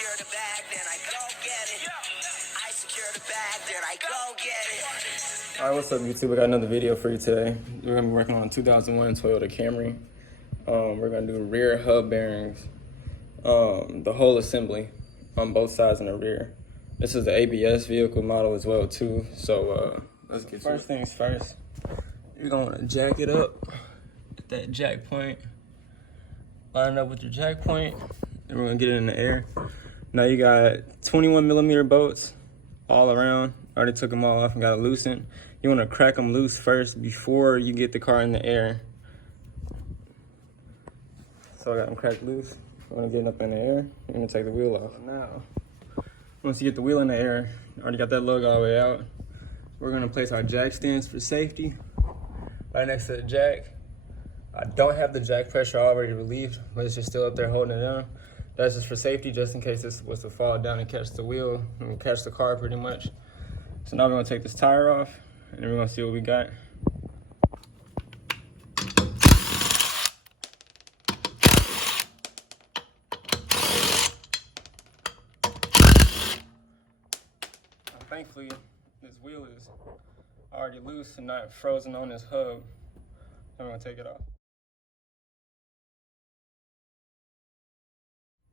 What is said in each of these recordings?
secure the bag, then I go get it. I secure the bag, then I go get it. Alright, what's up YouTube? I got another video for you today. We're gonna be working on a 2001 Toyota Camry. We're gonna do rear hub bearings, the whole assembly on both sides and the rear. This is the ABS vehicle model as well too. So let's get first things first. You're gonna wanna jack it up at that jack point. Line it up with your jack point, and we're gonna get it in the air. Now you got 21 millimeter bolts all around. Already took them all off and got it loosened. You want to crack them loose first before you get the car in the air. So I got them cracked loose. We're gonna get it up in the air. We're gonna take the wheel off. Now, once you get the wheel in the air, already got that lug all the way out. We're gonna place our jack stands for safety right next to the jack. I don't have the jack pressure already relieved, but it's just still up there holding it down. That's just for safety, just in case this was to fall down and catch the wheel and catch the car pretty much. So now we're gonna take this tire off and we're gonna see what we got. Thankfully, this wheel is already loose and not frozen on this hub. I'm gonna take it off.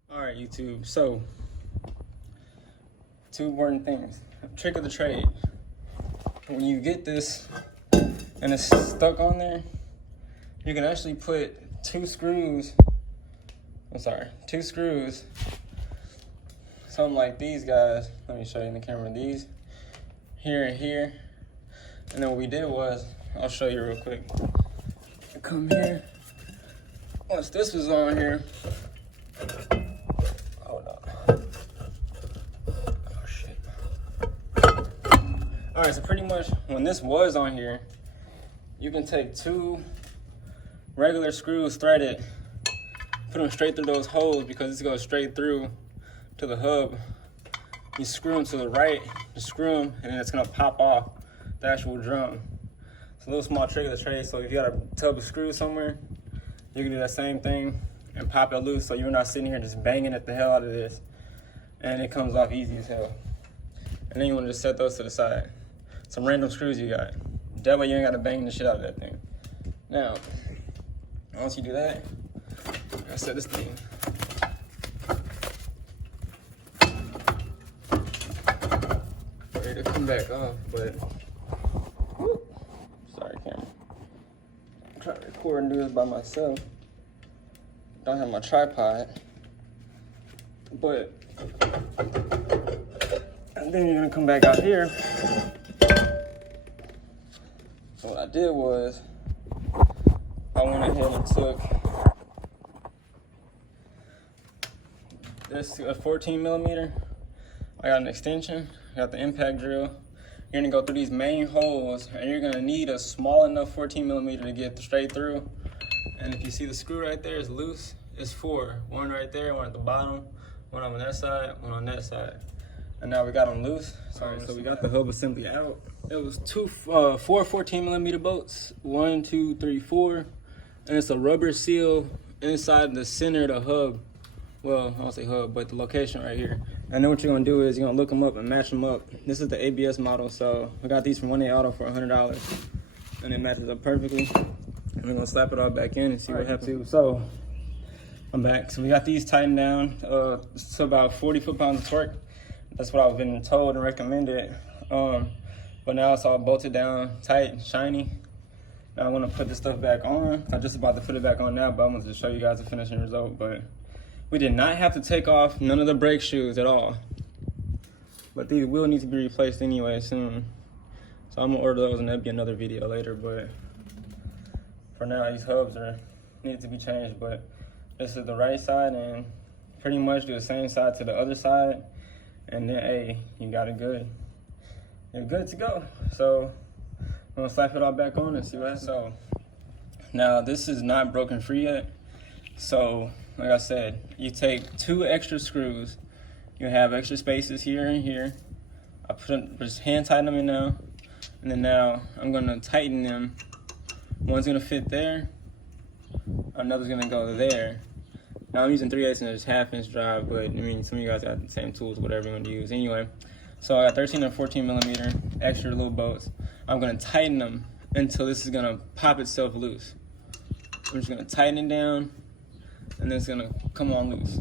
All right, YouTube, so two important things. Trick of the trade. When you get this and it's stuck on there, you can actually put two screws, something like these guys. Let me show you in the camera, these here and here. And then what we did was, I'll show you real quick. Come here. Once this was on here, all right, so pretty much when this was on here, you can take two regular screws threaded, put them straight through those holes because this goes straight through to the hub. You screw them to the right, you screw them, and then it's gonna pop off the actual drum. It's a little small trick of the trade, so if you got a tub of screws somewhere, you can do that same thing and pop it loose so you're not sitting here just banging at the hell out of this. And it comes off easy as hell. And then you wanna just set those to the side. Some random screws you got. That way you ain't gotta bang the shit out of that thing. Now, once you do that, I set this thing. Ready to come back off, but whoop, sorry, camera. I'm trying to record and do this by myself. Don't have my tripod, but and then you're gonna come back out here. So what I did was, I went ahead and took this 14 millimeter. I got an extension, I got the impact drill. You're gonna go through these main holes and you're gonna need a small enough 14 millimeter to get straight through. And if you see the screw right there is loose, it's four. One right there, one at the bottom, one on that side, one on that side. And now we got them loose. So we got the hub assembly out. It was four 14 millimeter bolts, 1, 2, 3, 4. And it's a rubber seal inside the center of the hub. Well, I don't say hub, but the location right here. And then what you're gonna do is you're gonna look them up and match them up. This is the ABS model, so we got these from 1A Auto for $100. And it matches up perfectly. And we're gonna slap it all back in and see what happens. So, I'm back. So we got these tightened down to about 40 foot-pounds of torque. That's what I've been told and recommended. But now it's all bolted down, tight, shiny. Now I'm gonna put this stuff back on. I'm just about to put it back on now, but I'm gonna just show you guys the finishing result. But we did not have to take off none of the brake shoes at all. But these will need to be replaced anyway soon. So I'm gonna order those and that'll be another video later. But for now, these hubs need to be changed. But this is the right side and pretty much do the same side to the other side. And then, hey, you got it good. You're good to go. So I'm gonna slap it all back on and see what happens. So now this is not broken free yet. So like I said, you take two extra screws. You have extra spaces here and here. Just hand tighten them in now. And then now I'm gonna tighten them. One's gonna fit there, another's gonna go there. Now I'm using 3/8 and just 1/2 inch drive, but I mean, some of you guys got the same tools, whatever you want to use. Anyway, so I got 13 and 14 millimeter extra little bolts. I'm gonna tighten them until this is gonna pop itself loose. I'm just gonna tighten it down, and then it's gonna come on loose.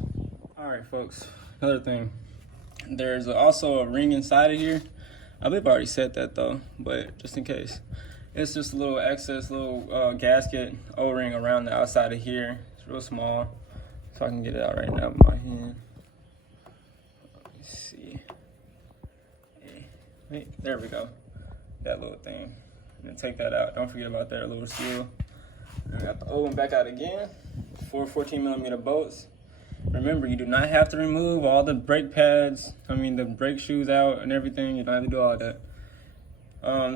All right, folks, another thing. There's also a ring inside of here. I believe I already said that though, but just in case. It's just a little excess little gasket O-ring around the outside of here. It's real small, so I can get it out right now with my hand. Let's see. Hey, there we go. That little thing. I'm gonna take that out. Don't forget about that little seal. And I got the old one back out again. 4 14 millimeter bolts. Remember, you do not have to remove all the brake pads, the brake shoes out and everything. You don't have to do all that.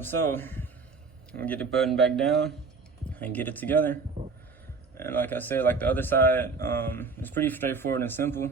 So, I'm gonna get the button back down and get it together. And like I said, like the other side, it's pretty straightforward and simple.